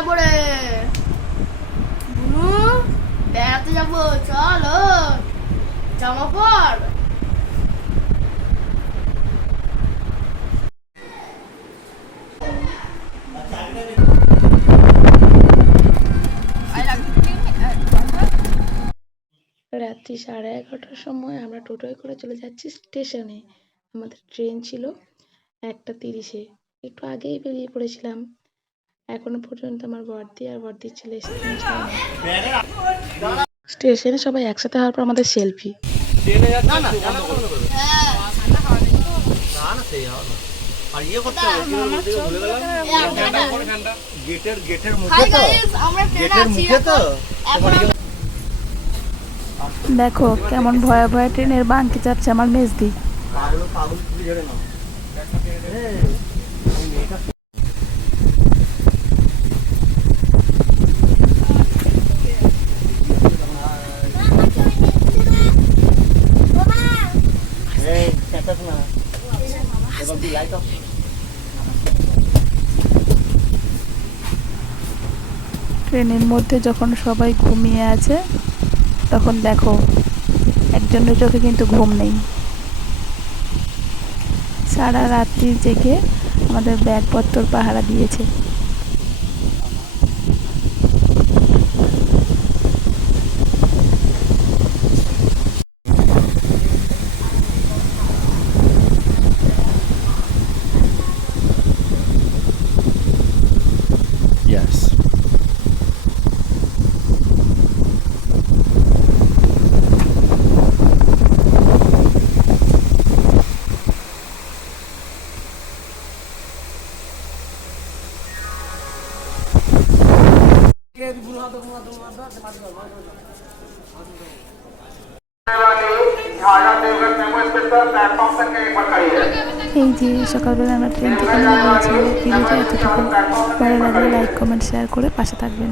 যাবো রে বুনু, বেড়াতে যাবো, চলো জামা পর। রাত্রি 11:30টার সময় আমরা টোটোয় করে চলে যাচ্ছি স্টেশনে। আমাদের ট্রেন ছিল 1:30-এ। একটু আগেই বেরিয়ে পড়েছিলাম। এখনো পর্যন্ত আমার বড়দি আর বড়দির ছেলে স্টেশনে ছাড়েনি। স্টেশনে সবাই একসাথে হওয়ার পর আমাদের সেলফি। দেখো কেমন ভয়ে ভয়ে ট্রেনের বাঙ্কি যাচ্ছে আমার মেজদি। ট্রেনের মধ্যে যখন সবাই ঘুমিয়ে আছে তখন দেখো একজনের চোখে কিন্তু ঘুম নেই। সারা রাত্রি জেগে আমাদের ব্যাগপত্র পাহারা দিয়েছে। Yes. এই যে সকালবেলা আমরা ট্রেন থেকে নেমে গিয়েছি। ভিডিওটা এতটুকু ভালো লাগলে লাইক কমেন্ট শেয়ার করে পাশে থাকবেন।